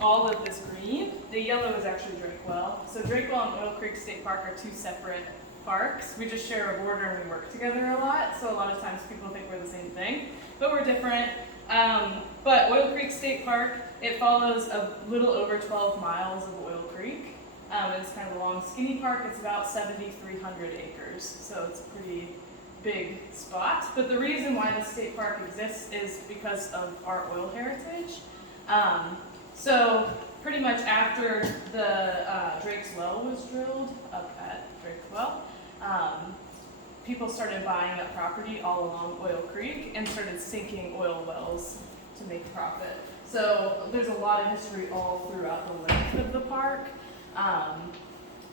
all of this green. The yellow is actually Drakewell. So Drakewell and Oil Creek State Park are two separate parks. We just share a border and we work together a lot. So a lot of times people think we're the same thing, but we're different. But Oil Creek State Park, it follows a little over 12 miles of Oil Creek. It's kind of a long, skinny park. It's about 7,300 acres, so it's a pretty big spot. But the reason why the state park exists is because of our oil heritage. So pretty much after the Drake's Well was drilled up at Drake's Well, people started buying up property all along Oil Creek and started sinking oil wells to make profit. So there's a lot of history all throughout the length of the park,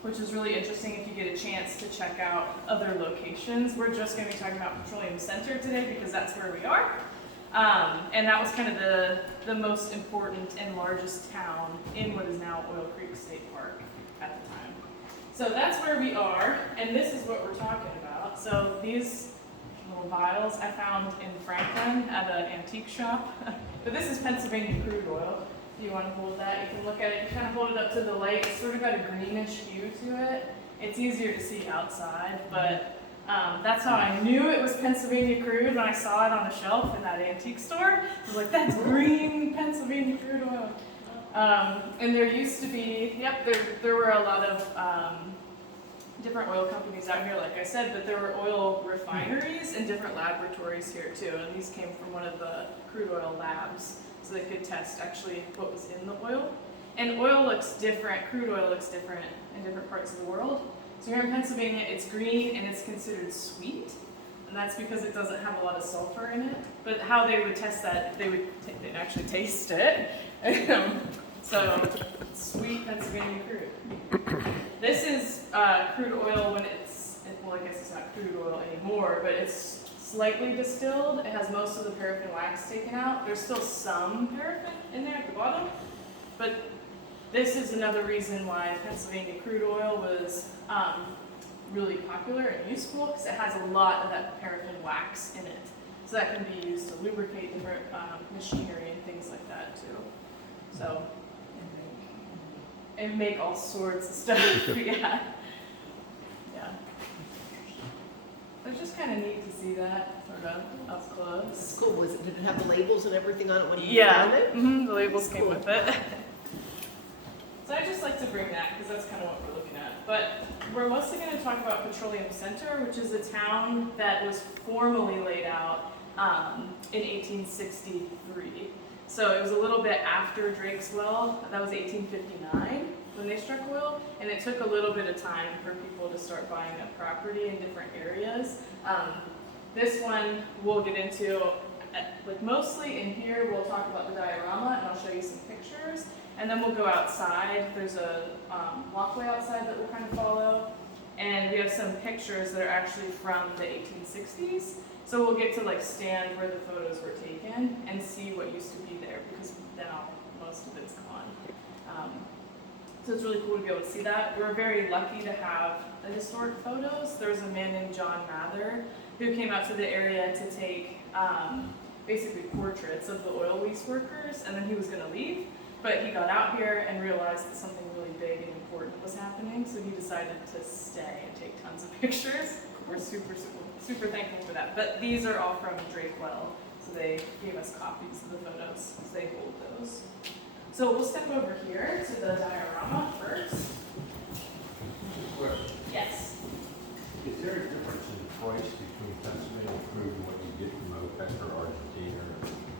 which is really interesting if you get a chance to check out other locations. We're just going to be talking about Petroleum Centre today because that's where we are. And that was kind of the most important and largest town in what is now Oil Creek State Park at the time. So that's where we are, and this is what we're talking about. So these little vials I found in Franklin at an antique shop. But this is Pennsylvania crude oil. If you want to hold that, you can look at it. You kind of hold it up to the light. It's sort of got a greenish hue to it. It's easier to see outside, but that's how I knew it was Pennsylvania crude when I saw it on the shelf in that antique store. I was like, that's green Pennsylvania crude oil. And there used to be, there were a lot of different oil companies out here, like I said, but there were oil refineries and different laboratories here too. And these came from one of the crude oil labs, so they could test actually what was in the oil. And oil looks different, crude oil looks different in different parts of the world. So here in Pennsylvania, it's green and it's considered sweet. And that's because it doesn't have a lot of sulfur in it. But how they would test that, they would actually taste it. So, sweet Pennsylvania crude. This is crude oil when it's, well, I guess it's not crude oil anymore, but it's slightly distilled. It has most of the paraffin wax taken out. There's still some paraffin in there at the bottom, but this is another reason why Pennsylvania crude oil was really popular and useful, because it has a lot of that paraffin wax in it. So that can be used to lubricate different machinery and things like that too. So, and make all sorts of stuff, yeah. Yeah. It's just kind of neat to see that sort of up close. That's cool. Did it have the labels and everything on it when you Yeah, found it? the labels came with it. So I just like to bring that because that's kind of what we're looking at. But we're mostly going to talk about Petroleum Centre, which is a town that was formally laid out in 1863. So it was a little bit after Drake's Well. That was 1859 when they struck oil, and it took a little bit of time for people to start buying up property in different areas. This one we'll get into, like mostly in here we'll talk about the diorama, and I'll show you some pictures, and then we'll go outside. There's a walkway outside that we'll kind of follow, and we have some pictures that are actually from the 1860s. So we'll get to like stand where the photos were taken and see what used to be there, because now most of it's gone. So it's really cool to be able to see that. We're very lucky to have the historic photos. There was a man named John Mather who came out to the area to take basically portraits of the oil lease workers, and then he was going to leave. But he got out here and realized that something really big and important was happening, so he decided to stay and take tons of pictures. We're super thankful for that. But these are all from Drakewell, so they gave us copies of the photos, so they hold those. So we'll step over here to the diorama first. Question. Yes. Is there a difference in the price between Pennsylvania crude and what you get from OPEC or Argentina?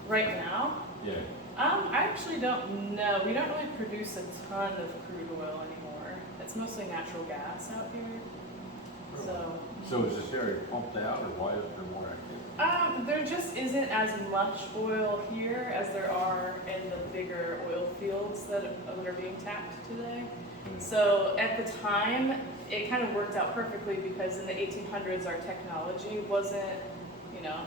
Right now? Yeah. I actually don't know. We don't really produce a ton of crude oil anymore. It's mostly natural gas out here. So is this area pumped out, or why is there more activity? There just isn't as much oil here as there are in the bigger oil fields that are being tapped today. So at the time, it kind of worked out perfectly because in the 1800s, our technology wasn't,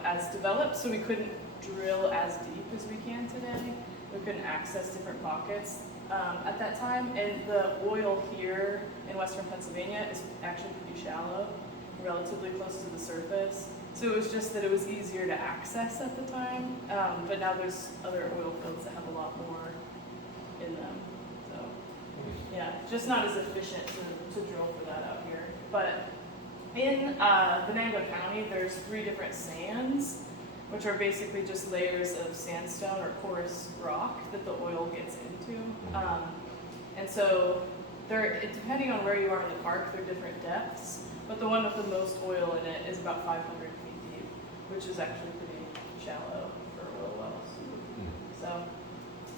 as developed, so we couldn't drill as deep as we can today. We couldn't access different pockets at that time, and the oil here in western Pennsylvania is actually pretty shallow, relatively close to the surface. So it was just that it was easier to access at the time, but now there's other oil fields that have a lot more in them. just not as efficient to drill for that out here. But in Venango County, there's 3 different sands, which are basically just layers of sandstone or porous rock that the oil gets into. And so they're, depending on where you are in the park, they're different depths, but the one with the most oil in it is about 500 feet deep, which is actually pretty shallow for oil wells. So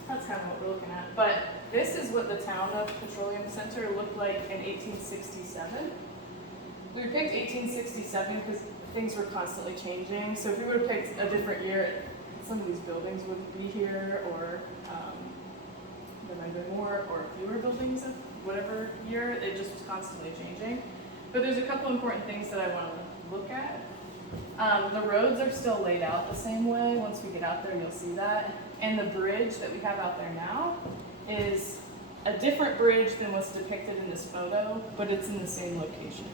that's kind of what we're looking at. But this is what the town of Petroleum Centre looked like in 1867. We picked 1867 because things were constantly changing. So if we would have picked a different year, some of these buildings wouldn't be here, or there might have been more or fewer buildings of whatever year. It just was constantly changing. But there's a couple important things that I want to look at. The roads are still laid out the same way. Once we get out there, you'll see that. And the bridge that we have out there now is a different bridge than what's depicted in this photo, but it's in the same location.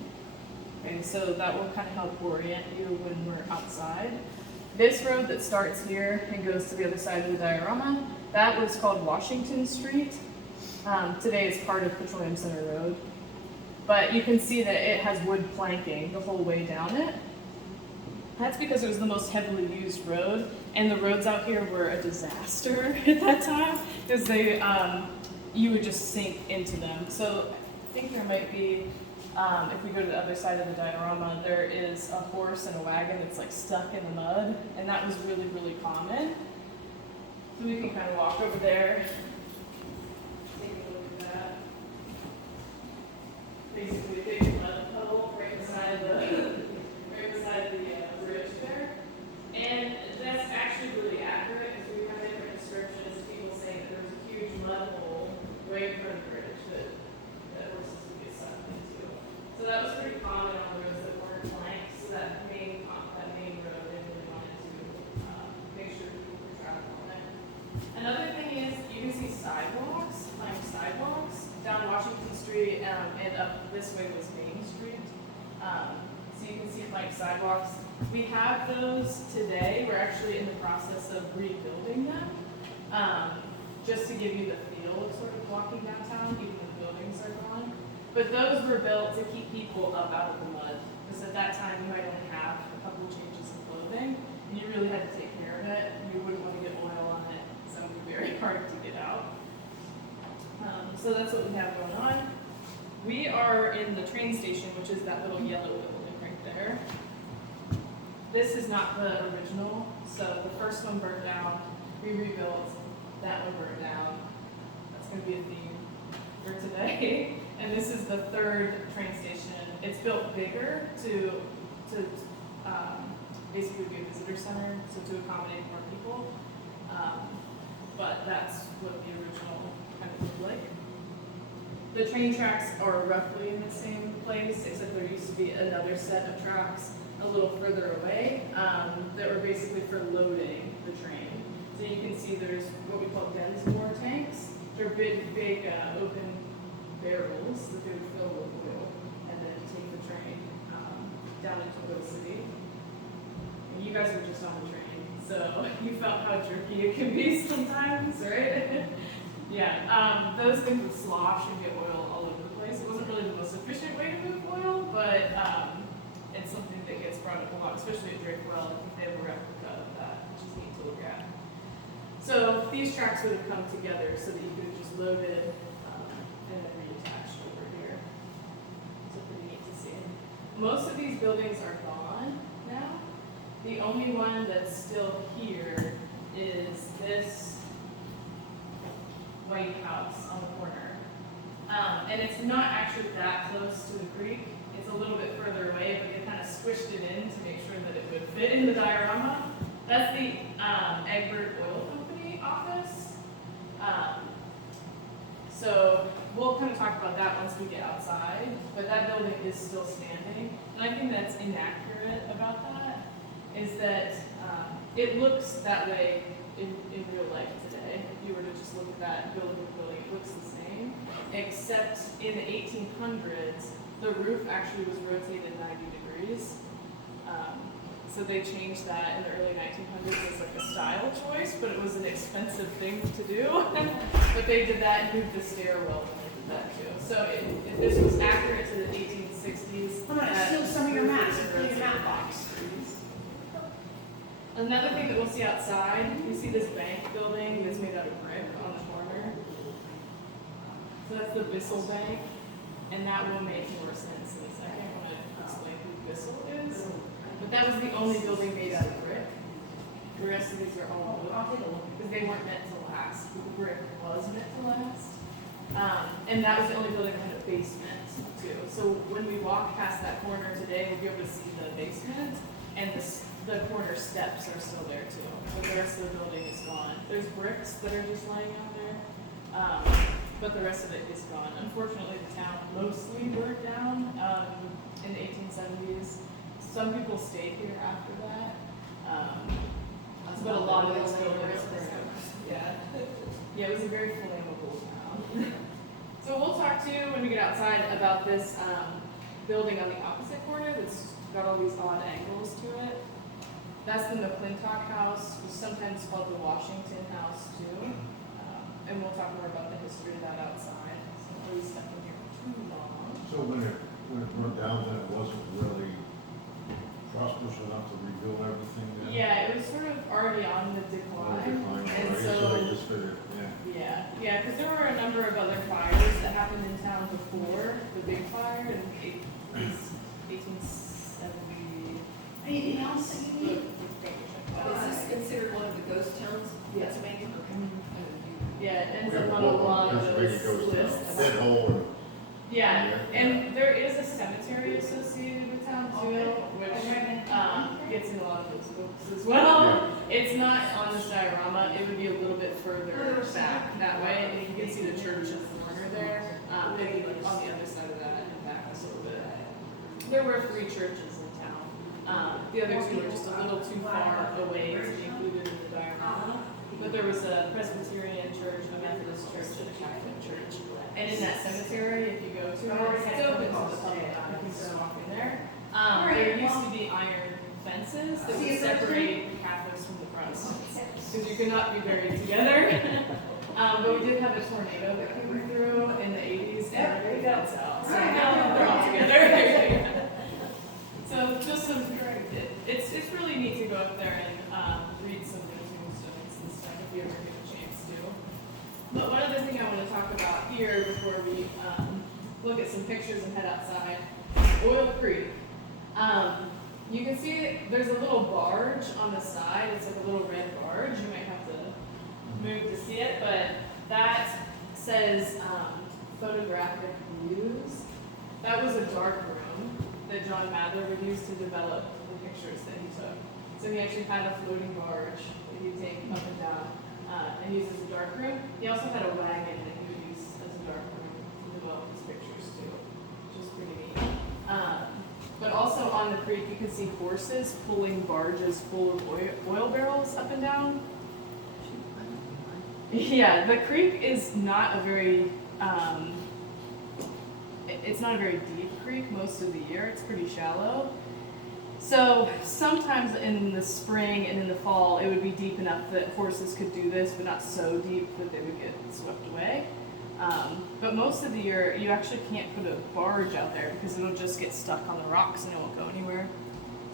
Okay, so that will kind of help orient you when we're outside. This road that starts here and goes to the other side of the diorama, that was called Washington Street. Today it's part of Petroleum Centre Road. But you can see that it has wood planking the whole way down it. That's because it was the most heavily used road, and the roads out here were a disaster at that time, because they, you would just sink into them. So I think there might be, if we go to the other side of the diorama, there is a horse and a wagon that's like stuck in the mud, and that was really, really common. So we can kind of walk over there, take a look at that. Basically a big mud puddle right beside the bridge there. And that's actually really accurate, because we have different descriptions, people saying that there was a huge mud hole right in front of the bridge that horses would get sucked into. So that was pretty common on the roads that weren't flanked, so that main road, they really wanted to make sure people could travel on it. Another thing is, you can see sidewalks, plank sidewalks, down Washington Street, and up this way was Main Street. So you can see plank sidewalks. We have those today. We're actually in the process of rebuilding them, just to give you the feel of sort of walking downtown, even when the buildings are gone. But those were built to keep people up out of the mud, because at that time you might only have a couple of changes of clothing, and you really had to take care of it. You wouldn't want to get oil on it, so it would be very hard to get out. So that's what we have going on. We are in the train station, which is that little yellow building right there. This is not the original, so the first one burned down, we rebuilt, that one burned down. That's going to be a theme for today. And this is the third train station. It's built bigger to basically be a visitor center, so to accommodate more people. But that's what the original kind of looked like. The train tracks are roughly in the same place, except there used to be another set of tracks a little further away that were basically for loading the train. So you can see there's what we call Densmore tanks. They're big open barrels that they would fill with oil and then take the train down into Oil City. And you guys were just on the train, so you felt how jerky it can be sometimes, right? Yeah, those things would slosh and get oil all over the place. It wasn't really the most efficient way to move oil, but it's something that gets brought up a lot, especially at Drake Well. I think they have a replica of that, which is neat to look at. So these tracks would have come together so that you could have just loaded and then reattached over here. So pretty neat to see. Most of these buildings are gone now. The only one that's still here is this White House on the corner. And it's not actually that close to the creek. It's a little bit further away, but they kind of squished it in to make sure that it would fit in the diorama. That's the Egbert Oil Company office. So we'll kind of talk about that once we get outside, but that building is still standing. And I think that's inaccurate about that is that it looks that way in real life today. If you were to just look at that building, it looks the same, except in the 1800s, the roof actually was rotated 90 degrees. So they changed that in the early 1900s as like a style choice, but it was an expensive thing to do. But they did that and moved the stairwell and that too. So if this was accurate to the 1860s. I'm gonna steal some of your maps and put in your map box. Another thing that we'll see outside, you see this bank building that's made out of brick on the corner. So that's the Bissell Bank, and that will make more sense in a second when I explain who Bissell is. But that was the only building made out of brick. The rest of these are all wood, because they weren't meant to last. The brick was meant to last. And that was the only building that had a basement too. So when we walk past that corner today, we'll be able to see the basement, and the corner steps are still there too. So the rest of the building is gone. There's bricks that are just lying out there, but the rest of it is gone. Unfortunately, the town mostly burnt down in the 1870s. Some people stayed here after that, but a lot of those buildings burned. Yeah, it was a very flammable town. So we'll talk to you when we get outside about this building on the opposite corner that's got all these odd angles to it. That's the McClintock House, which is sometimes called the Washington House too. And we'll talk more about the history of that outside. So please step in here too long. So when it burned down, then it wasn't really prosperous enough to rebuild everything then? Yeah, it was sort of already on the decline. And So so, they just figured, yeah, because there were a number of other fires that happened in town before the big fire in 1870. Anything else that you need? Is this considered one of the ghost towns? Yes. Pennsylvania? Yeah, it ends We have up a on a book lot on of Pennsylvania those goes down. lists. That hole, Yeah, and there is a cemetery associated with town too, which gets in a lot of those books as well. It's not on this diorama, it would be a little bit further back that way, and you can see the church in the corner there. Maybe like on the other side of that and back a little bit. There were 3 churches in town. The other 2 were just a little too far away to be included in the diorama. But there was a Presbyterian church, a Methodist church, and a Catholic church. And in that cemetery, if you go to it, it's open to the public, you can just walk in there. There used to be iron fences that would separate Catholics from the Protestants, because you could not be buried together. But we did have a tornado that came through in the 80s and ripped the fence out. So now they're all together. So just some, it's really neat to go up there and read some of the tombstones and stuff if you ever get a chance to. But one other thing I want to talk about here before we look at some pictures and head outside, Oil Creek. You can see there's a little barge on the side. It's like a little red barge. You might have to move to see it, but that says photographic views. That was a dark room that John Mather would use to develop the pictures that he took. So he actually had a floating barge that he'd take up and down and use as a dark room. He also had a wagon that he would use as a dark room to develop his pictures too, which is pretty neat. But also on the creek, you can see horses pulling barges full of oil barrels up and down. Yeah, the creek is not a very, it's not a very deep creek most of the year. It's pretty shallow. So sometimes in the spring and in the fall, it would be deep enough that horses could do this, but not so deep that they would get swept away. But most of the year, you actually can't put a barge out there because it'll just get stuck on the rocks and it won't go anywhere.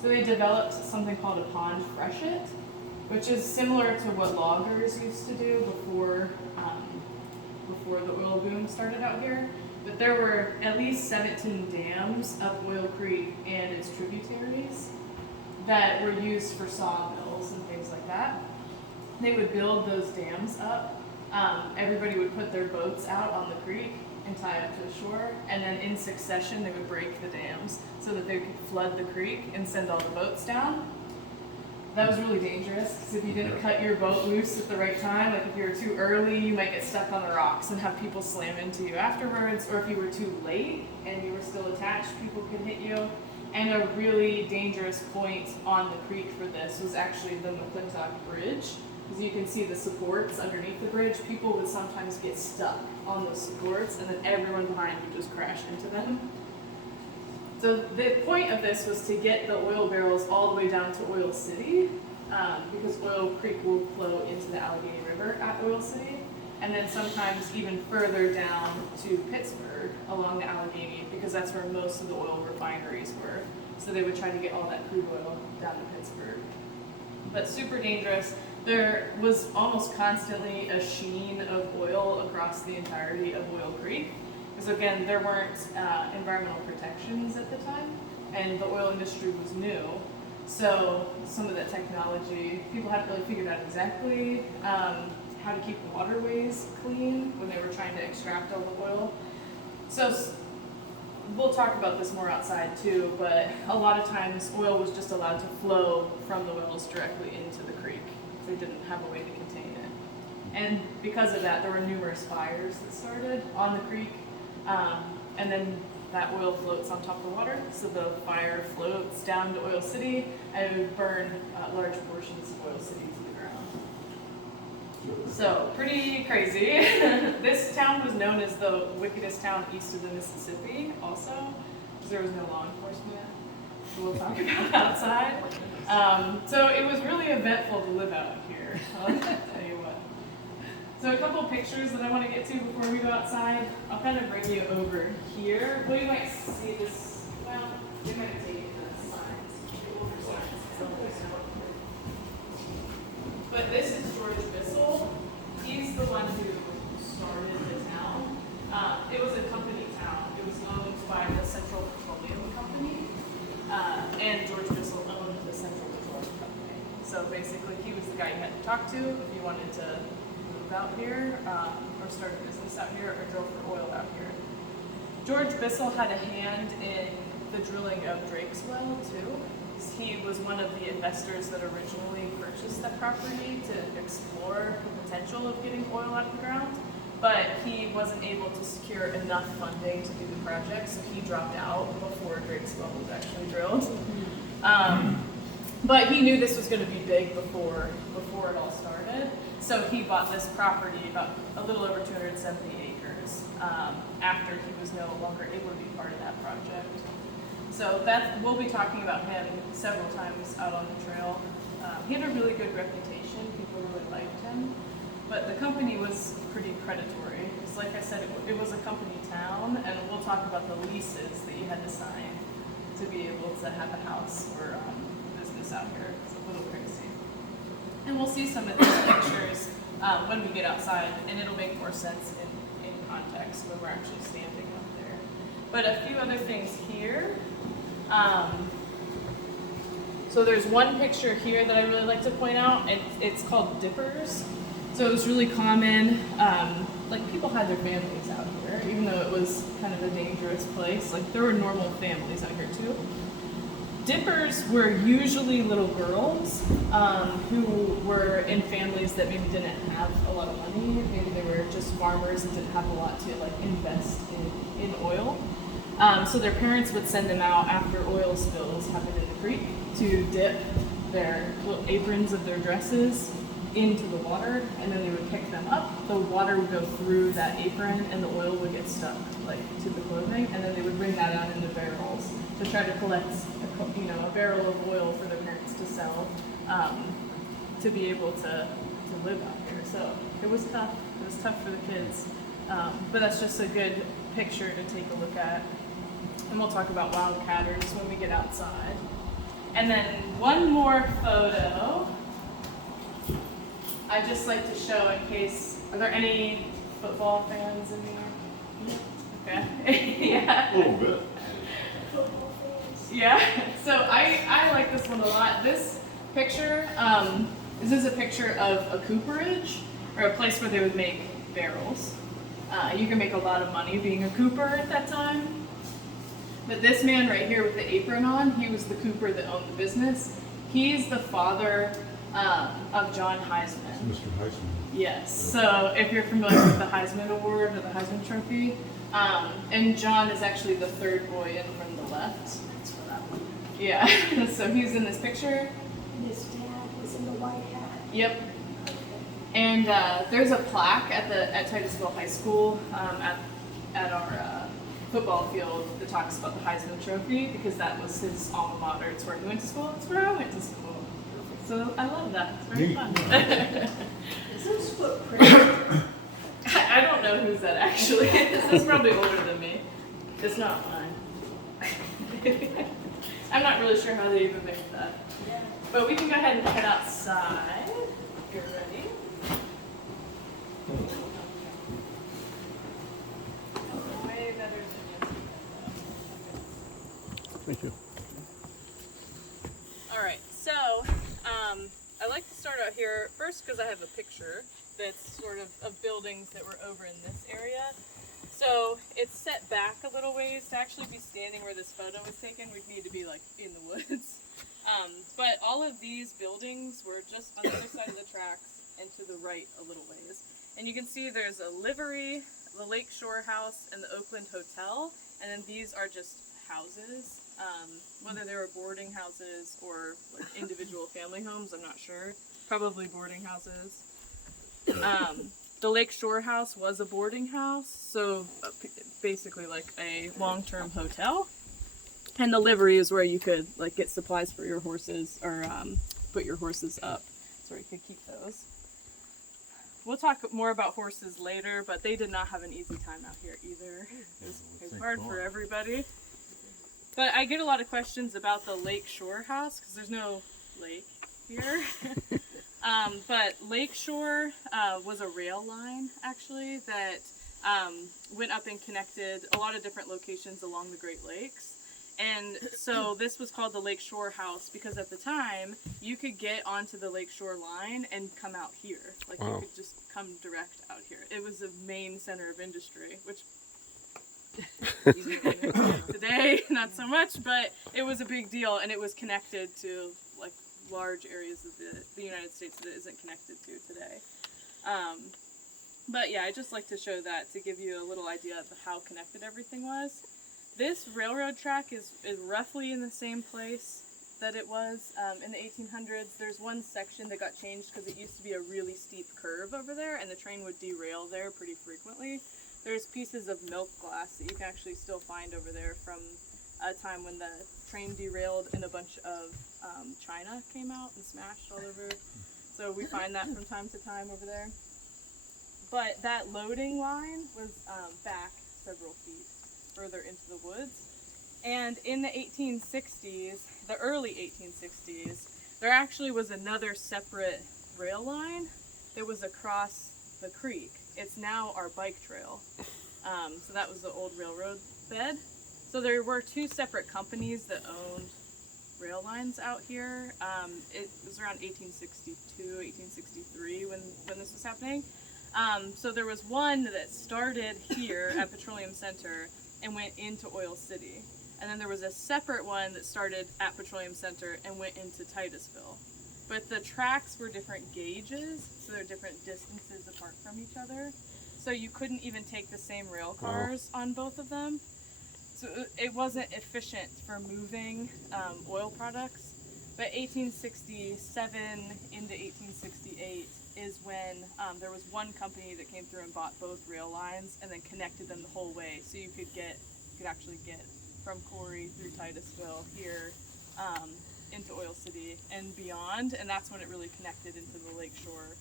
So they developed something called a pond freshet, which is similar to what loggers used to do before the oil boom started out here. But there were at least 17 dams up Oil Creek and its tributaries that were used for sawmills and things like that. They would build those dams up. Everybody would put their boats out on the creek and tie up to the shore, and then in succession they would break the dams so that they could flood the creek and send all the boats down. That was really dangerous, because if you didn't cut your boat loose at the right time, like if you were too early, you might get stuck on the rocks and have people slam into you afterwards, or if you were too late and you were still attached, people could hit you. And a really dangerous point on the creek for this was actually the McClintock Bridge. As you can see the supports underneath the bridge, people would sometimes get stuck on those supports, and then everyone behind would just crash into them. So the point of this was to get the oil barrels all the way down to Oil City, because Oil Creek will flow into the Allegheny River at Oil City, and then sometimes even further down to Pittsburgh along the Allegheny, because that's where most of the oil refineries were. So they would try to get all that crude oil down to Pittsburgh. But super dangerous. There was almost constantly a sheen of oil across the entirety of Oil Creek. Because again, there weren't environmental protections at the time, and the oil industry was new. So some of that technology, people hadn't really figured out exactly how to keep waterways clean when they were trying to extract all the oil. So we'll talk about this more outside too, but a lot of times oil was just allowed to flow from the wells directly into the creek. They didn't have a way to contain it. And because of that, there were numerous fires that started on the creek. And then that oil floats on top of the water, so the fire floats down to Oil City, and it would burn large portions of Oil City to the ground. So, pretty crazy. This town was known as the wickedest town east of the Mississippi, also, because there was no law enforcement. We'll talk about outside. So it was really eventful to live out here, I'll tell you what. So a couple of pictures that I want to get to before we go outside. I'll kind of bring you over here. Well, you might see this, well, they might take it to the signs, the older signs. But this is George Bissell. He's the one who started the town. It was a company town. It was owned by the Central Petroleum Company. And George Bissell owned the Central Petroleum Company. So basically, he was the guy you had to talk to if you wanted to move out here, or start a business out here, or drill for oil out here. George Bissell had a hand in the drilling of Drake's Well, too. He was one of the investors that originally purchased that property to explore the potential of getting oil out of the ground, but he wasn't able to secure enough funding to do the project, so he dropped out before Drake's Well was actually drilled. But he knew this was going to be big before it all started, so he bought this property, about a little over 270 acres, after he was no longer able to be part of that project. So we'll be talking about him several times out on the trail. He had a really good reputation, people really liked him, but the company was pretty predatory. Because like I said, it was a company town, and we'll talk about the leases that you had to sign to be able to have a house or business out here. It's a little crazy. And we'll see some of these pictures when we get outside, and it'll make more sense in context when we're actually standing up there. But a few other things here. So there's one picture here that I really like to point out. It's called dippers. So it was really common, like people had their families out here, even though it was kind of a dangerous place. Like there were normal families out here too. Dippers were usually little girls who were in families that maybe didn't have a lot of money. Maybe they were just farmers and didn't have a lot to like invest in oil. So their parents would send them out after oil spills happened in the creek to dip their little aprons of their dresses into the water, and then they would pick them up. The water would go through that apron, and the oil would get stuck like to the clothing, and then they would bring that out into barrels to try to collect, a barrel of oil for their parents to sell, to be able to live out here. So it was tough. It was tough for the kids, but that's just a good picture to take a look at. And we'll talk about wildcatters when we get outside. And then one more photo I'd just like to show in case, are there any football fans in here? Okay, yeah. A little bit. Yeah, so I like this one a lot. This picture, this is a picture of a cooperage, or a place where they would make barrels. You can make a lot of money being a cooper at that time. But this man right here with the apron on, he was the cooper that owned the business. He's the father of John Heisman. Mr. Heisman. Yes, so if you're familiar with the Heisman Award or the Heisman Trophy, and John is actually the third boy in from the left. That's for that one. Yeah, so he's in this picture. His dad was in the white hat. Yep. And there's a plaque at Titusville High School at our football field that talks about the Heisman Trophy, because that was his alma mater. It's where he went to school. It's where I went to school. So I love that. It's very fun. Is those footprints I don't know whose that actually is. It's probably older than me. It's not mine. I'm not really sure how they even make that. Yeah. But we can go ahead and head outside if you're ready. Way better than Thank you. Alright, so I like to start out here first because I have a picture that's sort of buildings that were over in this area. So it's set back a little ways to actually be standing where this photo was taken. We'd need to be like in the woods. But all of these buildings were just on the other side of the tracks and to the right a little ways. And you can see there's a livery, the Lakeshore House, and the Oakland Hotel. And then these are just houses. Whether they were boarding houses or like individual family homes, I'm not sure. Probably boarding houses. The Lakeshore House was a boarding house, so basically like a long-term hotel. And the livery is where you could like get supplies for your horses or put your horses up, so you could keep those. We'll talk more about horses later, but they did not have an easy time out here either. It was hard for everybody. But I get a lot of questions about the Lakeshore House because there's no lake here. But Lakeshore was a rail line, actually, that went up and connected a lot of different locations along the Great Lakes. And so this was called the Lakeshore House because at the time, you could get onto the Lakeshore line and come out here. Like, you could just come direct out here. It was a main center of industry, which today, not so much, but it was a big deal, and it was connected to, like, large areas of the United States that it isn't connected to today. But yeah, I just like to show that to give you a little idea of how connected everything was. This railroad track is roughly in the same place that it was in the 1800s. There's one section that got changed because it used to be a really steep curve over there, and the train would derail there pretty frequently. There's pieces of milk glass that you can actually still find over there from a time when the train derailed and a bunch of china came out and smashed all over. So we find that from time to time over there. But that loading line was back several feet further into the woods. And in the 1860s, the early 1860s, there actually was another separate rail line that was across the creek. It's now our bike trail. So that was the old railroad bed. So there were two separate companies that owned rail lines out here. It was around 1862, 1863 when this was happening. So there was one that started here at Petroleum Centre and went into Oil City. And then there was a separate one that started at Petroleum Centre and went into Titusville. But the tracks were different gauges, so they're different distances apart from each other. So you couldn't even take the same rail cars on both of them. So it wasn't efficient for moving oil products. But 1867 into 1868 is when there was one company that came through and bought both rail lines and then connected them the whole way. So you could actually get from Corey through Titusville here into Oil City and beyond, and that's when it really connected into the Lakeshore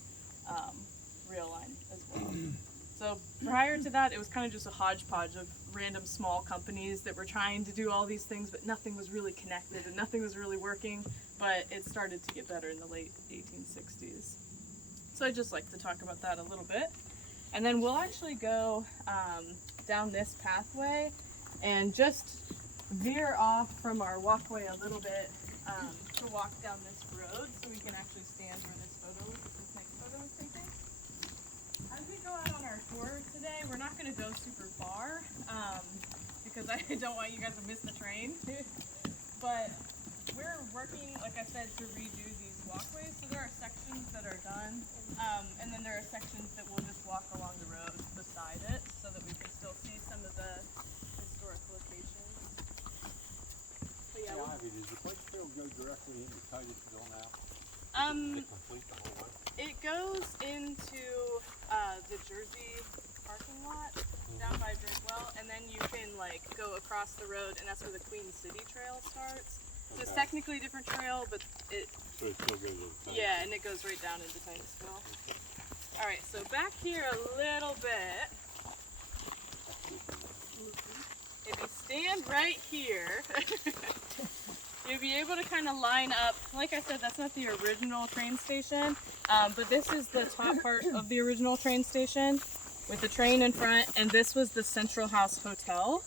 rail line as well. So prior to that, it was kind of just a hodgepodge of random small companies that were trying to do all these things, but nothing was really connected and nothing was really working, but it started to get better in the late 1860s. So I'd just like to talk about that a little bit. And then we'll actually go down this pathway and just veer off from our walkway a little bit to walk down this road so we can actually stand where this next photo is taken. As we go out on our tour today, we're not going to go super far because I don't want you guys to miss the train. But we're working, like I said, to redo these walkways. So there are sections that are done, and then there are sections that we'll just walk along the road beside it so that we can still see some of the historic locations. But yeah, Does the bike trail go directly into Titusville now? Is it complete the whole way? it goes into the Jersey parking lot down by Drakewell, and then you can like go across the road, and that's where the Queen City Trail starts. So it's technically a different trail, but it So it still goes into Titusville? yeah, and it goes right down into Titusville. All right, so back here a little bit. If you stand right here, you'll be able to kind of line up. Like I said, that's not the original train station, but this is the top part of the original train station with the train in front, and this was the Central House Hotel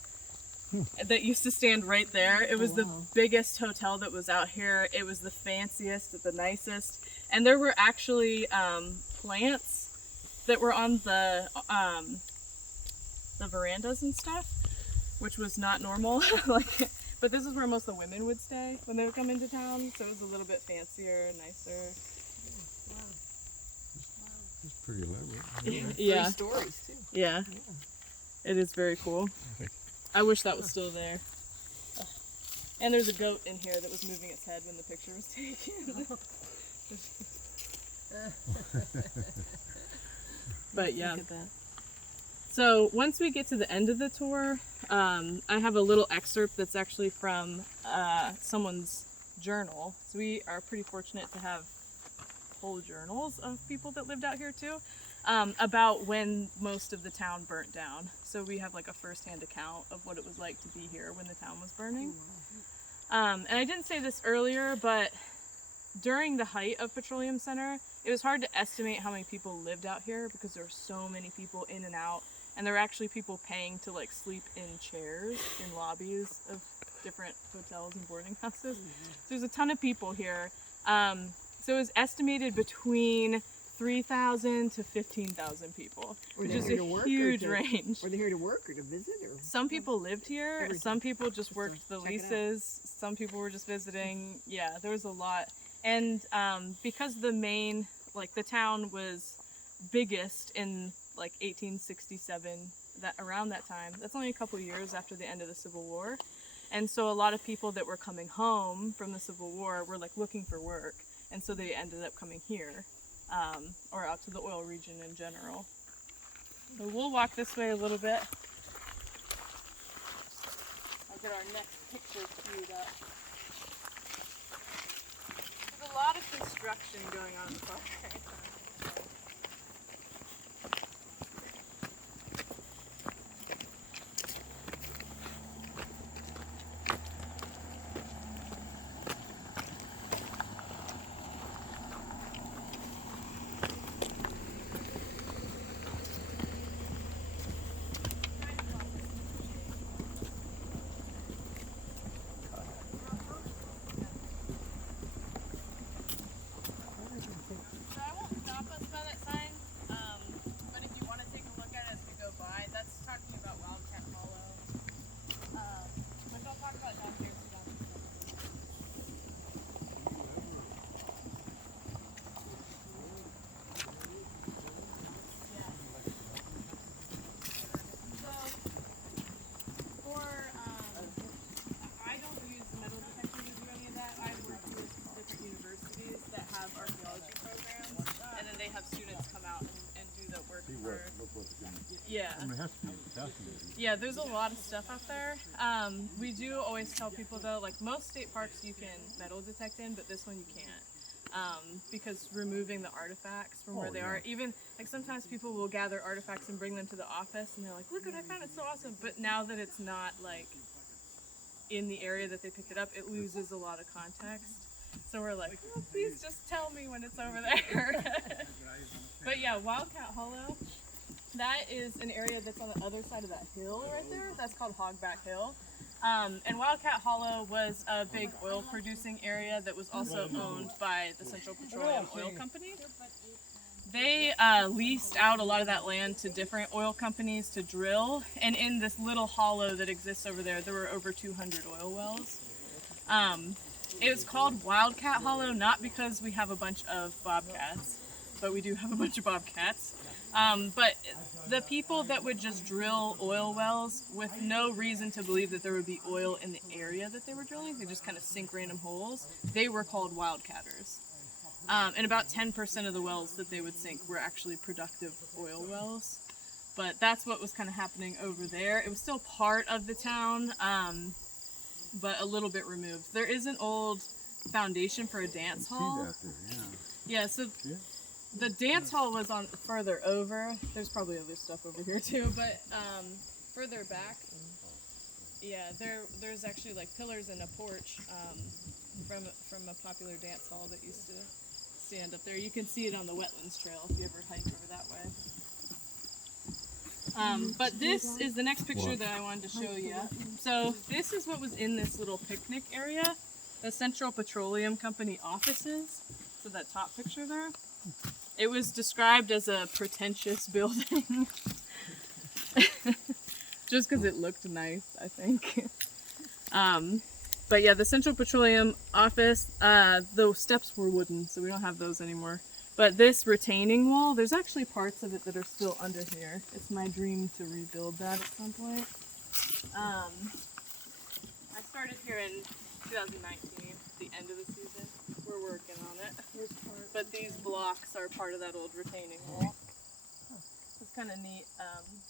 that used to stand right there. It was the biggest hotel that was out here. It was the fanciest, the nicest, and there were actually plants that were on the verandas and stuff, which was not normal. Like, but this is where most of the women would stay when they would come into town, so it was a little bit fancier, nicer. It's pretty elaborate. Yeah. 3 stories too. Yeah. It is very cool. I wish that was still there. And there's a goat in here that was moving its head when the picture was taken. But yeah. Look at that. So once we get to the end of the tour, I have a little excerpt that's actually from someone's journal. So we are pretty fortunate to have whole journals of people that lived out here too, about when most of the town burnt down. So we have like a first-hand account of what it was like to be here when the town was burning. And I didn't say this earlier, but during the height of Petroleum Centre, it was hard to estimate how many people lived out here because there were so many people in and out, and there were actually people paying to like sleep in chairs in lobbies of different hotels and boarding houses. So there's a ton of people here. So it was estimated between 3,000 to 15,000 people, which is a huge range. Were they here to work or to visit? Or Some people lived here, Everything. some people just worked the check it out. leases, some people were just visiting. Yeah, there was a lot. And because the town was biggest in like 1867, around that time, that's only a couple years after the end of the Civil War. And so a lot of people that were coming home from the Civil War were like looking for work. And so they ended up coming here, or out to the oil region in general. So we'll walk this way a little bit. I'll get our next picture queued up. There's a lot of construction going on in the park right now. So I won't stop us by that sign, but if you want to take a look at it as we go by, that's talking about Wildcat Hollow. But don't talk about down here. So don't. Yeah. So for I don't use metal detectors to do any of that. I work with different universities that have archaeology programs, and then they have students come out and do the work for. Yeah. I mean, it has to be fascinating. Yeah, there's a lot of stuff out there. We do always tell people though, like most state parks you can metal detect in, but this one you can't. Because removing the artifacts from where they are, even like sometimes people will gather artifacts and bring them to the office and they're like, look what I found, it's so awesome. But now that it's not like in the area that they picked it up, it loses a lot of context. So we're like, oh, please just tell me when it's over there. But yeah, Wildcat Hollow, that is an area that's on the other side of that hill right there. That's called Hogback Hill. And Wildcat Hollow was a big oil producing area that was also owned by the Central Petroleum Oil Company. They leased out a lot of that land to different oil companies to drill, and in this little hollow that exists over there, there were over 200 oil wells. It was called Wildcat Hollow not because we have a bunch of bobcats, but we do have a bunch of bobcats. But the people that would just drill oil wells with no reason to believe that there would be oil in the area that they were drilling, they just kind of sink random holes, they were called wildcatters. And about 10% of the wells that they would sink were actually productive oil wells. But that's what was kind of happening over there. It was still part of the town, but a little bit removed. There is an old foundation for a dance hall. See that there, yeah. Yeah, so Yeah. The dance hall was on further over. There's probably other stuff over here too, but further back, yeah, there's actually like pillars and a porch from a popular dance hall that used to stand up there. You can see it on the wetlands trail if you ever hike over that way. But this is the next picture that I wanted to show you. So this is what was in this little picnic area, the Central Petroleum Company offices. So that top picture there. It was described as a pretentious building. Just because it looked nice, I think. But yeah, the Central Petroleum office, the steps were wooden, so we don't have those anymore. But this retaining wall, there's actually parts of it that are still under here. It's my dream to rebuild that at some point. I started here in 2019, the end of the season. We're working on it. But these blocks are part of that old retaining wall. It's kind of neat,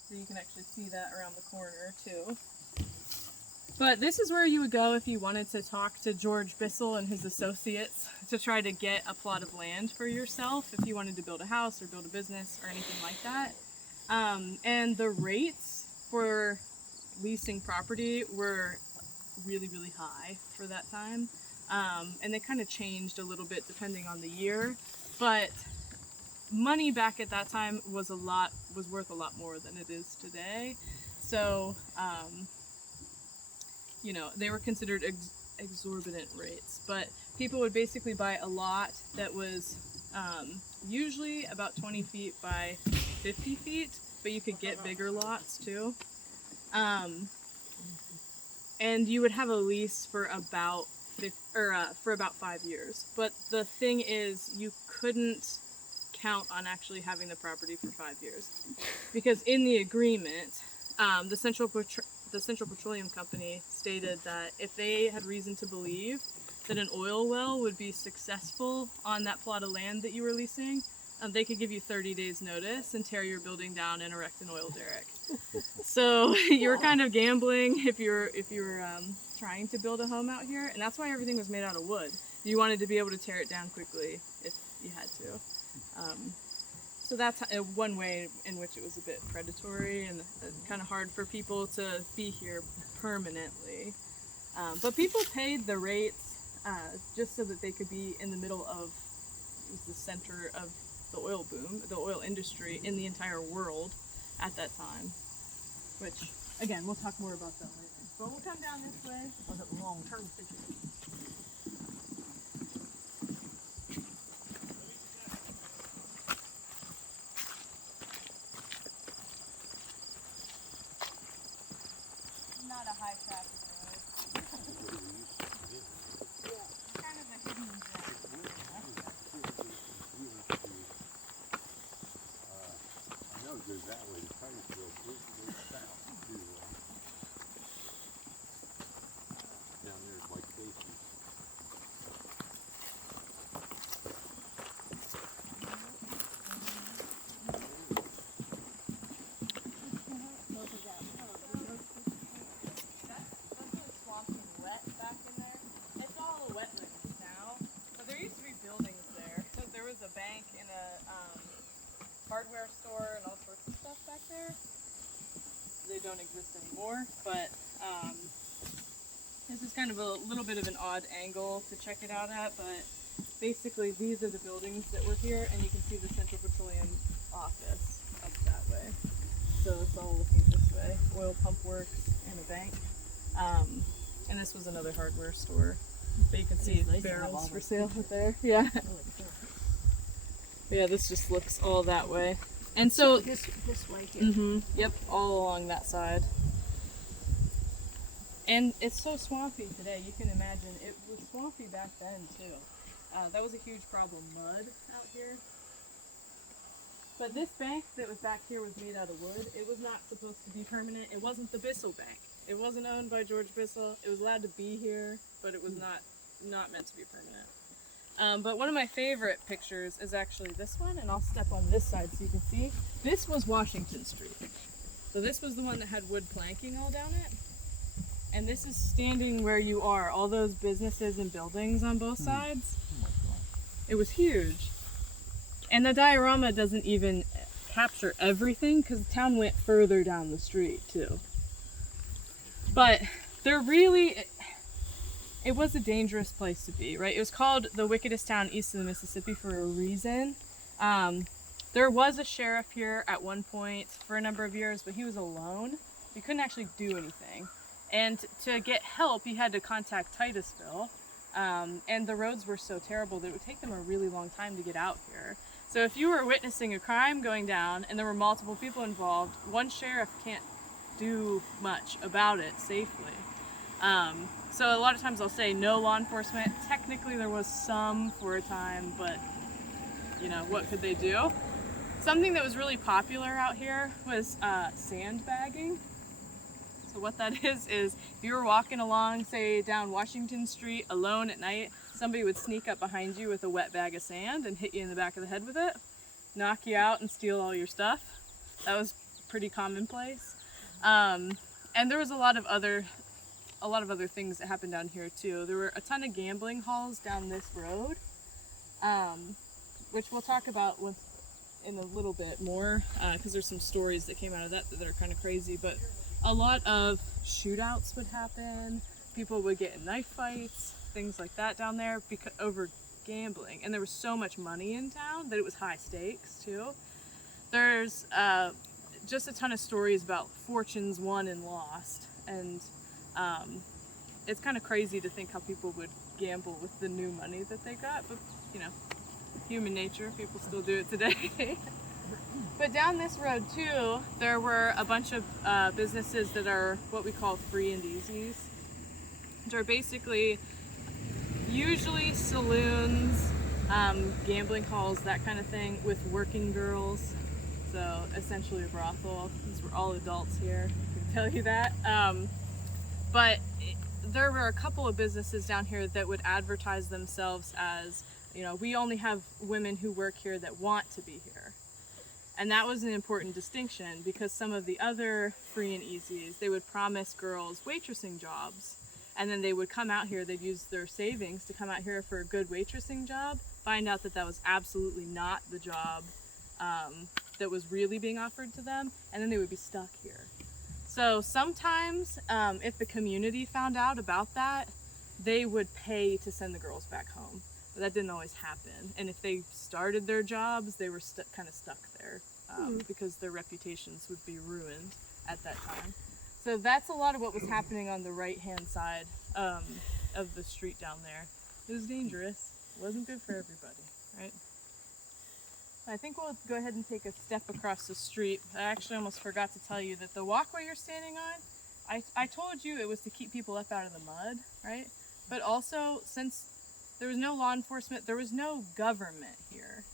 so you can actually see that around the corner too. But this is where you would go if you wanted to talk to George Bissell and his associates to try to get a plot of land for yourself if you wanted to build a house or build a business or anything like that. And the rates for leasing property were really, really high for that time. And they kind of changed a little bit depending on the year. But money back at that time was worth a lot more than it is today. So, you know, they were considered exorbitant rates, but people would basically buy a lot that was usually about 20 feet by 50 feet, but you could get bigger lots too. And you would have a lease for about 5 years. But the thing is, you couldn't count on actually having the property for 5 years, because in the agreement, the Central Petroleum Company stated that if they had reason to believe that an oil well would be successful on that plot of land that you were leasing, they could give you 30 days notice and tear your building down and erect an oil derrick. So you were kind of gambling if you were trying to build a home out here, and that's why everything was made out of wood. You wanted to be able to tear it down quickly if you had to. So that's one way in which it was a bit predatory and kind of hard for people to be here permanently. But people paid the rates just so that they could be in the middle of, it was the center of the oil boom, the oil industry in the entire world at that time. Which, again, we'll talk more about that later. But we'll come down this way. Was it long-term situation? Not a high traffic road. Yeah, kind of a hidden gem. I know it goes that way to Titusville, it goes south to down there by Casey. That's really swampy and wet back in there. It's all wetlands now. So there used to be buildings there. So there was a bank and a hardware store and all sorts of stuff back there. They don't exist anymore, but this is kind of a little bit of an odd angle to check it out at, but basically these are the buildings that were here, and you can see the Central Petroleum office up that way. So it's all looking this way. Oil pump works and a bank. And this was another hardware store. But you can see It's nice to have all barrels for those sale up there. Yeah. Yeah, this just looks all that way. And so, This way here. yep, all along that side. And it's so swampy today, you can imagine. It was swampy back then too. That was a huge problem, mud out here. But this bank that was back here was made out of wood. It was not supposed to be permanent. It wasn't the Bissell Bank. It wasn't owned by George Bissell. It was allowed to be here, but it was not meant to be permanent. But one of my favorite pictures is actually this one, and I'll step on this side so you can see. This was Washington Street. So this was the one that had wood planking all down it. And this is standing where you are, all those businesses and buildings on both sides. It was huge. And the diorama doesn't even capture everything because the town went further down the street too. But it was a dangerous place to be, right? It was called the wickedest town east of the Mississippi for a reason. There was a sheriff here at one point for a number of years, but he was alone. He couldn't actually do anything. And to get help, he had to contact Titusville. And the roads were so terrible that it would take them a really long time to get out here. So if you were witnessing a crime going down and there were multiple people involved, one sheriff can't do much about it safely. So a lot of times I'll say no law enforcement. Technically there was some for a time, but you know, what could they do? Something that was really popular out here was sandbagging. So what that is if you were walking along, say down Washington Street alone at night, somebody would sneak up behind you with a wet bag of sand and hit you in the back of the head with it, knock you out and steal all your stuff. That was pretty commonplace. And there was a lot of other things that happened down here too. There were a ton of gambling halls down this road, which we'll talk about in a little bit more, because there's some stories that came out of that are kind of crazy. But a lot of shootouts would happen. People would get in knife fights, things like that down there over gambling. And there was so much money in town that it was high stakes too. There's just a ton of stories about fortunes won and lost. And it's kind of crazy to think how people would gamble with the new money that they got. But, you know, human nature, people still do it today. But down this road too, there were a bunch of businesses that are what we call free and easies, which are basically usually saloons, gambling halls, that kind of thing, with working girls. So essentially a brothel, because we're all adults here, I can tell you that. But there were a couple of businesses down here that would advertise themselves as, you know, we only have women who work here that want to be here. And that was an important distinction, because some of the other free and easies, they would promise girls waitressing jobs, and then they would come out here, they'd use their savings to come out here for a good waitressing job, find out that that was absolutely not the job that was really being offered to them, and then they would be stuck here. So sometimes, if the community found out about that, they would pay to send the girls back home. But that didn't always happen. And if they started their jobs, they were kind of stuck there, because their reputations would be ruined at that time. So that's a lot of what was happening on the right-hand side of the street down there. It was dangerous. It wasn't good for everybody, right? I think we'll go ahead and take a step across the street. I actually almost forgot to tell you that the walkway you're standing on, I told you it was to keep people up out of the mud, right? But also, since there was no law enforcement, there was no government here.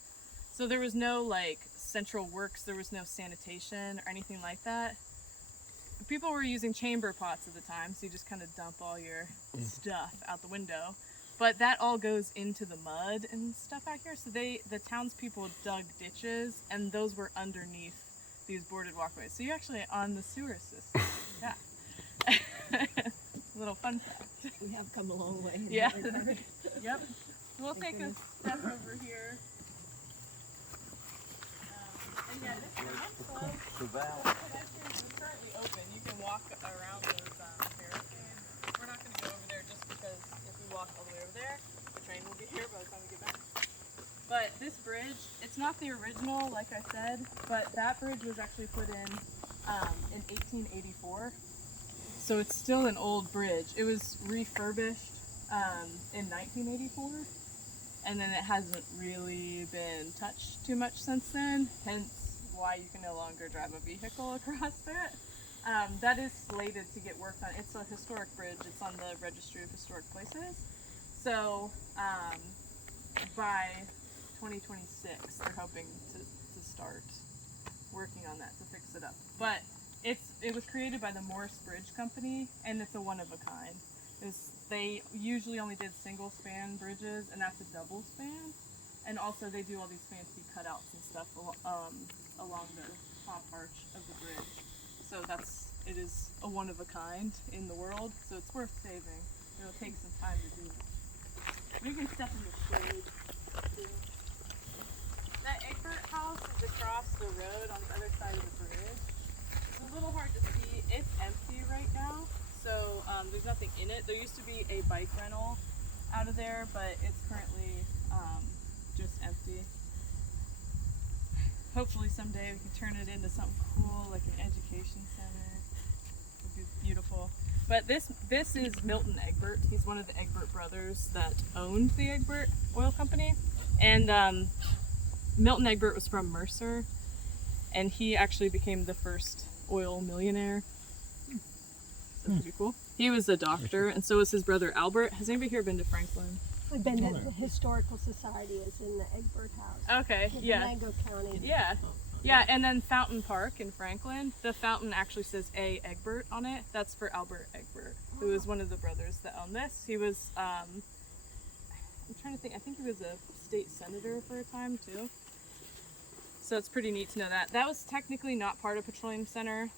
So there was no like central works, there was no sanitation or anything like that. People were using chamber pots at the time, so you just kind of dump all your stuff out the window. But that all goes into the mud and stuff out here. So the townspeople dug ditches, and those were underneath these boarded walkways. So you're actually on the sewer system. Yeah. Little fun fact. We have come a long way. Yeah. Yep. We'll take a step over here. And yeah, this house is currently open. You can walk around those barricades. We're not going to go over there just because if we walk all the way over there, the train will get here by the time we get back. But this bridge, it's not the original, like I said, but that bridge was actually put in 1884. So it's still an old bridge. It was refurbished in 1984, and then it hasn't really been touched too much since then, hence why you can no longer drive a vehicle across it. That is slated to get worked on. It's a historic bridge. It's on the Registry of Historic Places. So by 2026, they're hoping to start working on that to fix it up. But it was created by the Morris Bridge Company, and it's a one of a kind. They usually only did single span bridges, and that's a double span. And also they do all these fancy cutouts and stuff along the top arch of the bridge. So it is a one of a kind in the world, so it's worth saving. It'll take some time to do. We can step in the shade too. That Egbert house is across the road on the other side of the bridge. It's a little hard to see. It's empty right now, so there's nothing in it. There used to be a bike rental out of there, but it's currently just empty. Hopefully someday we can turn it into something cool, like an education center. It would be beautiful. But this is Milton Egbert. He's one of the Egbert brothers that owned the Egbert Oil Company. And Milton Egbert was from Mercer, and he actually became the first oil millionaire. So pretty cool. He was a doctor, and so was his brother Albert. Has anybody here been to Franklin? I've been to the Historical Society is in the Egbert House. Okay, in yeah. Mango County. Yeah. Yeah, and then Fountain Park in Franklin. The fountain actually says A. Egbert on it. That's for Albert Egbert, who was one of the brothers that owned this. He was, I'm trying to think, I think he was a state senator for a time too. So it's pretty neat to know that. That was technically not part of Petroleum Centre.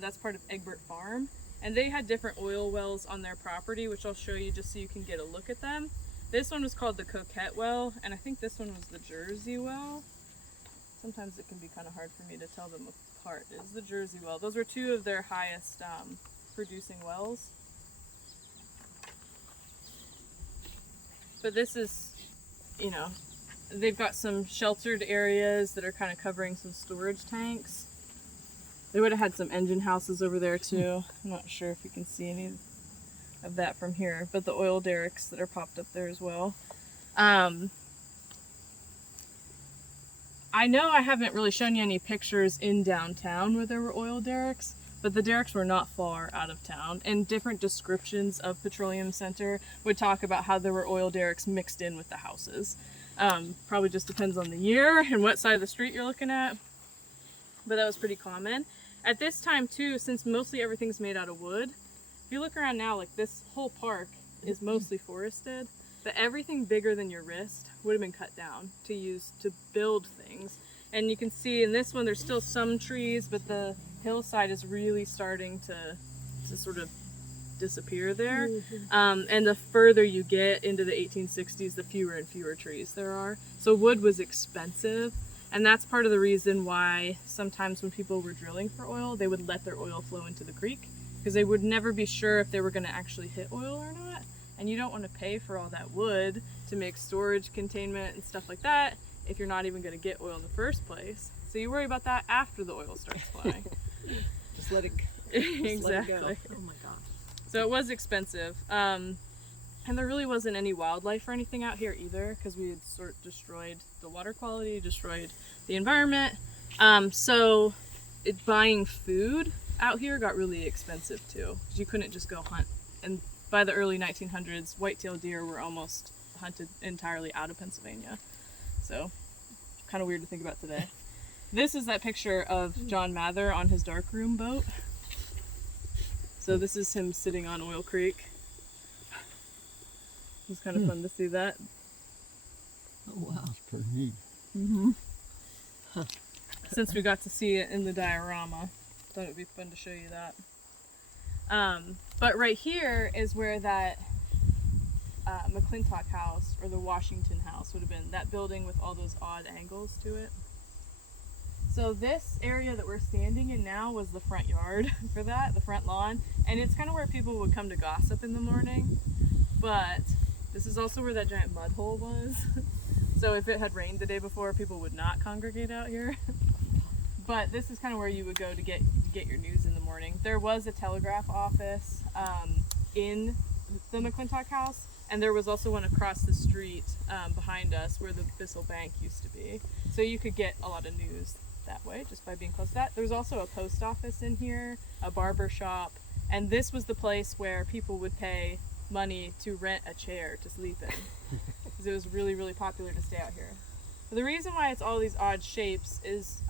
That's part of Egbert Farm. And they had different oil wells on their property, which I'll show you just so you can get a look at them. This one was called the Coquette Well, and I think this one was the Jersey Well. Sometimes it can be kind of hard for me to tell them apart. It's the Jersey Well. Those were two of their highest producing wells. But this is, you know, they've got some sheltered areas that are kind of covering some storage tanks. They would have had some engine houses over there too. I'm not sure if you can see any of that from here, but the oil derricks that are popped up there as well. I know I haven't really shown you any pictures in downtown where there were oil derricks, but the derricks were not far out of town, and different descriptions of Petroleum Centre would talk about how there were oil derricks mixed in with the houses. Probably just depends on the year and what side of the street you're looking at, but that was pretty common. At this time too, since mostly everything's made out of wood, if you look around now, like this whole park is mostly forested, but everything bigger than your wrist would have been cut down to use to build things. And you can see in this one there's still some trees, but the hillside is really starting to sort of disappear there. And the further you get into the 1860s, the fewer and fewer trees there are. So wood was expensive, and that's part of the reason why sometimes when people were drilling for oil, they would let their oil flow into the creek, because they would never be sure if they were going to actually hit oil or not. And you don't want to pay for all that wood to make storage containment and stuff like that if you're not even going to get oil in the first place. So you worry about that after the oil starts flowing. Just let it go. Exactly. Oh my gosh. So it was expensive. And there really wasn't any wildlife or anything out here either, because we had sort of destroyed the water quality, destroyed the environment. So buying food out here got really expensive too, because you couldn't just go hunt. And by the early 1900s, white-tailed deer were almost hunted entirely out of Pennsylvania. So kind of weird to think about today. This is that picture of John Mather on his darkroom boat. So this is him sitting on Oil Creek. It was kind of fun to see that. Oh wow. That's pretty neat. Since we got to see it in the diorama, thought it would be fun to show you that. But right here is where that McClintock house, or the Washington house, would have been. That building with all those odd angles to it. So this area that we're standing in now was the front yard for that, the front lawn. And it's kind of where people would come to gossip in the morning. But this is also where that giant mud hole was. So if it had rained the day before, people would not congregate out here. But this is kind of where you would go to get your news in the morning. There was a telegraph office in the McClintock house, and there was also one across the street behind us where the Bissell Bank used to be. So you could get a lot of news that way just by being close to that. There was also a post office in here, a barber shop, and this was the place where people would pay money to rent a chair to sleep in, because it was really, really popular to stay out here. But the reason why it's all these odd shapes is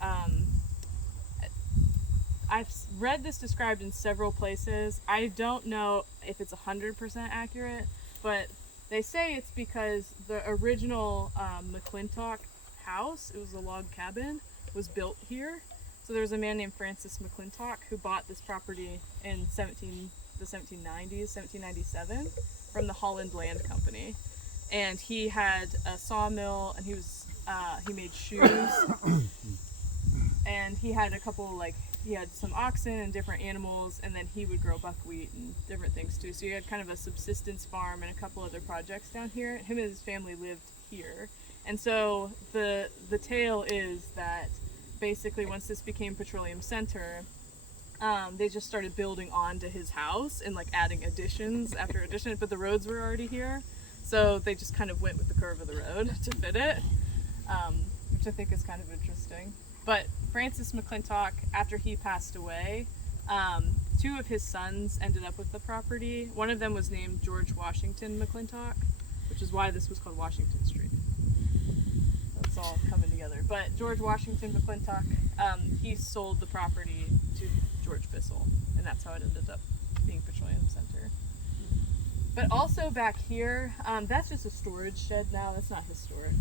I've read this described in several places. I don't know if it's 100% accurate, but they say it's because the original McClintock house, it was a log cabin, was built here. So there was a man named Francis McClintock who bought this property in the 1790s, 1797, from the Holland Land Company. And he had a sawmill, and he was he made shoes, and he had a couple, like, he had some oxen and different animals, and then he would grow buckwheat and different things too. So he had kind of a subsistence farm and a couple other projects down here. Him and his family lived here. And so the tale is that basically once this became Petroleum Centre, they just started building onto his house and like adding additions after addition, but the roads were already here. So they just kind of went with the curve of the road to fit it, which I think is kind of interesting. But Francis McClintock, after he passed away, 2 of his sons ended up with the property. One of them was named George Washington McClintock, which is why this was called Washington Street. That's all coming together. But George Washington McClintock, he sold the property to George Bissell, and that's how it ended up being Petroleum Centre. But also back here, that's just a storage shed now, that's not historic.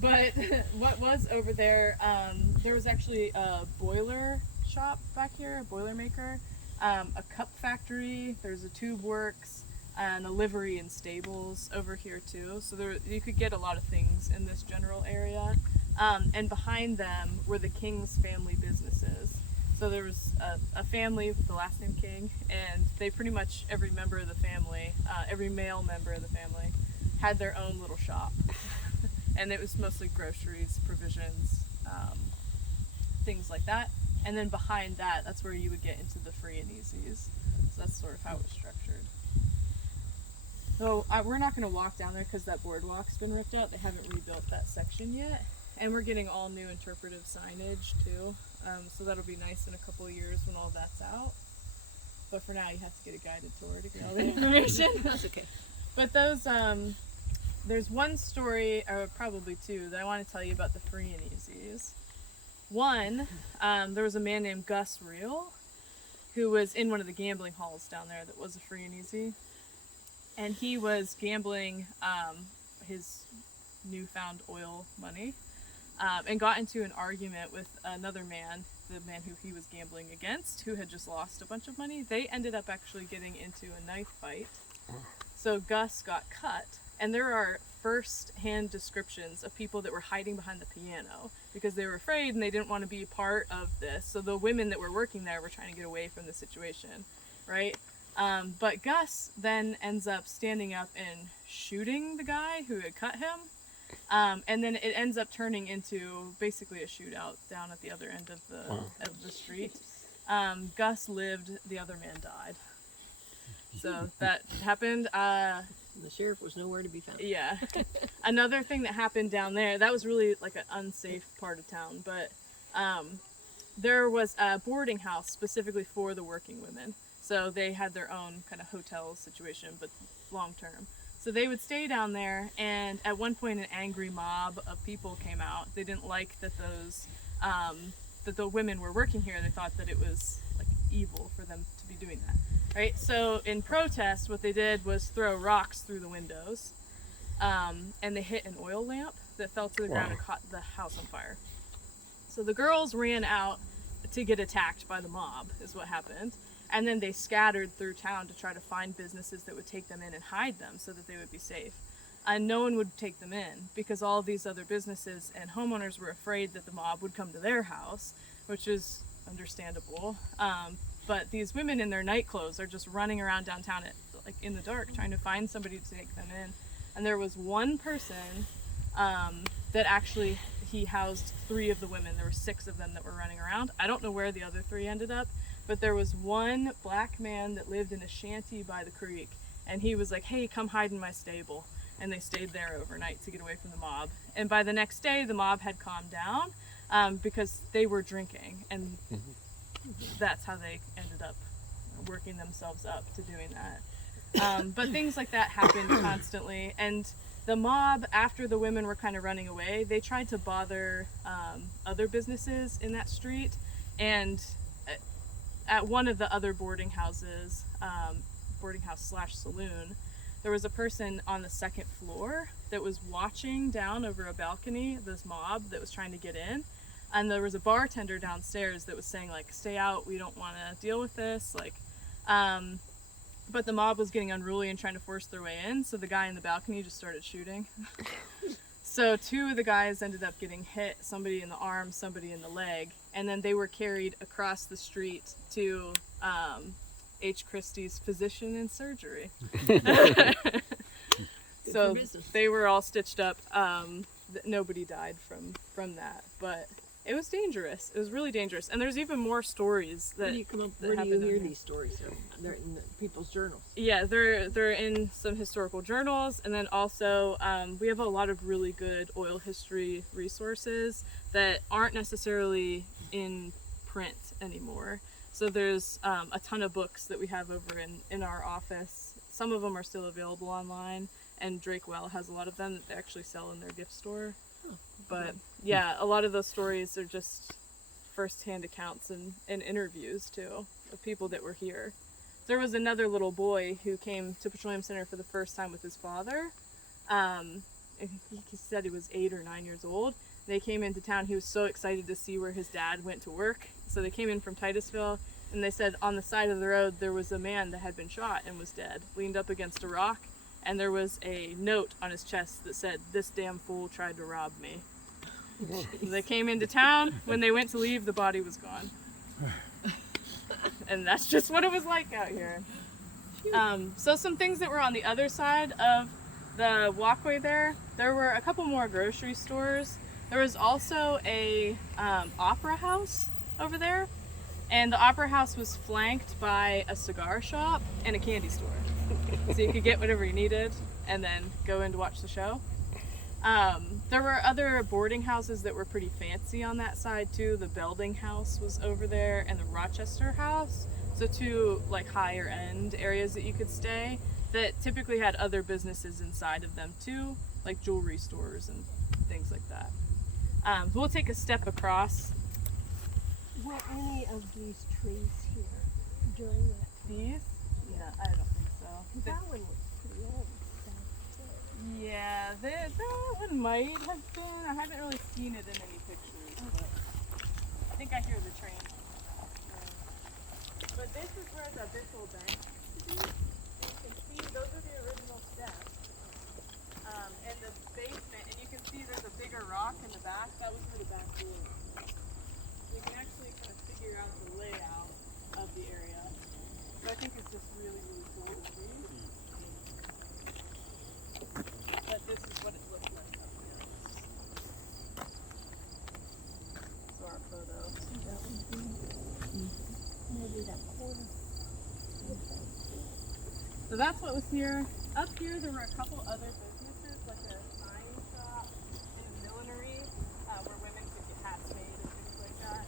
But what was over there, there was actually a boiler shop back here, a boiler maker, a cup factory, there's a tube works, and a livery and stables over here too. So there, you could get a lot of things in this general area. And behind them were the King's family businesses. So there was a family with the last name King, and they pretty much, every member of the family, every male member of the family, had their own little shop. And it was mostly groceries, provisions, things like that. And then behind that, that's where you would get into the free and easies. So that's sort of how it was structured. So we're not going to walk down there because that boardwalk's been ripped out. They haven't rebuilt that section yet. And we're getting all new interpretive signage too. So that'll be nice in a couple of years when all that's out. But for now, you have to get a guided tour to get all the information. That's okay. But those, there's one story, or probably 2, that I want to tell you about the free and easies. One, there was a man named Gus Reel who was in one of the gambling halls down there that was a free and easy. And he was gambling his newfound oil money and got into an argument with another man, the man who he was gambling against, who had just lost a bunch of money. They ended up actually getting into a knife fight. So Gus got cut. And there are first-hand descriptions of people that were hiding behind the piano because they were afraid and they didn't want to be part of this. So the women that were working there were trying to get away from the situation, right? But Gus then ends up standing up and shooting the guy who had cut him. And then it ends up turning into basically a shootout down at the other end of the street. Gus lived, the other man died. So that happened. The sheriff was nowhere to be found. Yeah. Another thing that happened down there, that was really like an unsafe part of town, but there was a boarding house specifically for the working women. So they had their own kind of hotel situation, but long term. So they would stay down there, and at one point an angry mob of people came out. They didn't like that those, that the women were working here. They thought that it was like evil for them to be doing that. Right, so in protest, what they did was throw rocks through the windows, and they hit an oil lamp that fell to the ground and caught the house on fire. So the girls ran out to get attacked by the mob, is what happened, and then they scattered through town to try to find businesses that would take them in and hide them so that they would be safe. And no one would take them in because all these other businesses and homeowners were afraid that the mob would come to their house, which is understandable. But these women in their night clothes are just running around downtown like in the dark trying to find somebody to take them in. And there was one person that actually, he housed 3 of the women. There were 6 of them that were running around. I don't know where the other 3 ended up, but there was one black man that lived in a shanty by the creek, and he was like, hey, come hide in my stable. And they stayed there overnight to get away from the mob. And by the next day, the mob had calmed down because they were drinking, and that's how they ended up working themselves up to doing that. But things like that happened constantly, and the mob, after the women were kind of running away, they tried to bother other businesses in that street, and at one of the other boarding houses, boarding house / saloon, there was a person on the 2nd floor that was watching down over a balcony, this mob that was trying to get in. And there was a bartender downstairs that was saying, like, stay out, we don't want to deal with this, like, but the mob was getting unruly and trying to force their way in, so the guy in the balcony just started shooting. So 2 of the guys ended up getting hit, somebody in the arm, somebody in the leg, and then they were carried across the street to H. Christie's Physician and Surgery. So they were all stitched up. Nobody died from that, but it was dangerous. It was really dangerous. And there's even more stories that. Where do you hear these stories from? They're in people's journals. Yeah, they're in some historical journals, and then also we have a lot of really good oil history resources that aren't necessarily in print anymore. So there's a ton of books that we have over in our office. Some of them are still available online, and Drake Well has a lot of them that they actually sell in their gift store. But yeah, a lot of those stories are just first-hand accounts and interviews too of people that were here. There was another little boy who came to Petroleum Centre for the first time with his father. He said he was 8 or 9 years old. They came into town. He was so excited to see where his dad went to work. So they came in from Titusville, and they said on the side of the road there was a man that had been shot and was dead, leaned up against a rock, and there was a note on his chest that said, "This damn fool tried to rob me." They came into town. When they went to leave, the body was gone. And that's just what it was like out here. So some things that were on the other side of the walkway there were a couple more grocery stores. There was also a opera house over there, and the opera house was flanked by a cigar shop and a candy store. So you could get whatever you needed and then go in to watch the show. There were other boarding houses that were pretty fancy on that side too. The Belding House was over there, and the Rochester House. So 2 like higher end areas that you could stay that typically had other businesses inside of them too, like jewelry stores and things like that. We'll take a step across. Were any of these trees here during that time? These? Yeah, I don't think so. That one was pretty old. Yeah, that one might have been. I haven't really seen it in any pictures, but I think I hear the train. But this is where the Bissell bench used to be. You can see those are the original steps. And the basement, and you can see there's a bigger rock in the back. That was where the back door was. So you can actually kind of figure out the layout of the area. So I think it's just really, really cool to see. But this is what it looked like up here. So our photo. Maybe that corner. So that's what was here. Up here there were a couple other businesses, like a sign shop and a millinery, where women could get hats made and things like that.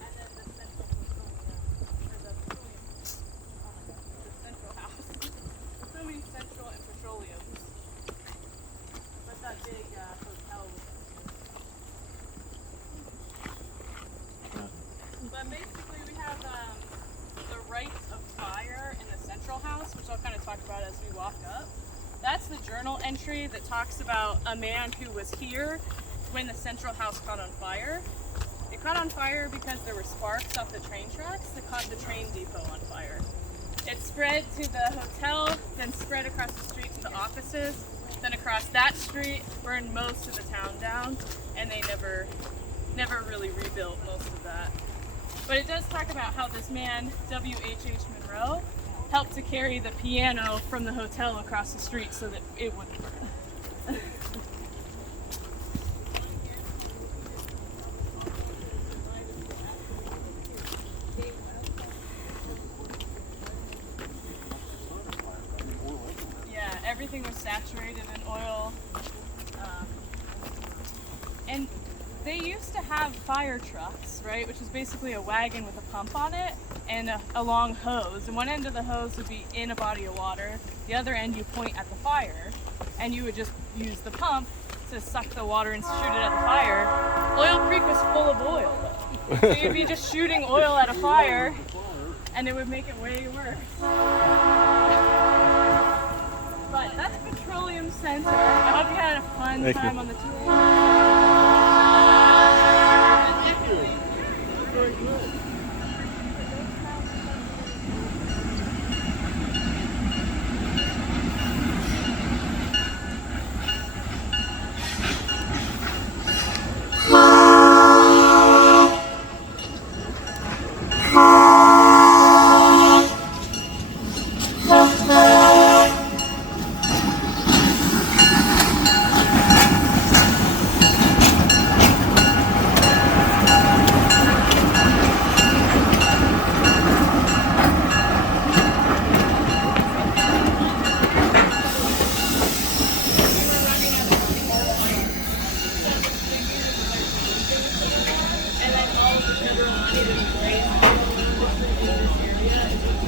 And then the central petroleum, or the petroleum, oh my gosh, the central house. There's so many central and petroleums. But that big hotel was up here. But basically we have the rights of fire in the central house, which I'll kind of talk about as we walk up. That's the journal entry that talks about a man who was here when the central house caught on fire. It caught on fire because there were sparks off the train tracks that caught the train depot on fire. It spread to the hotel, then spread across the street to the offices, then across that street, burned most of the town down, and they never really rebuilt most of that. But it does talk about how this man, W.H.H. Monroe, helped to carry the piano from the hotel across the street so that it wouldn't burn. Yeah, everything was saturated in oil. And they used to have fire trucks, right, which is basically a wagon with a pump on it and a long hose. And one end of the hose would be in a body of water. The other end you point at the fire, and you would just use the pump to suck the water and shoot it at the fire. Oil Creek was full of oil, though. So you'd be just shooting oil at a fire, and it would make it way worse. But that's Petroleum Centre. I hope you had a fun time on the tour. Very good. located in the gray zone in this area is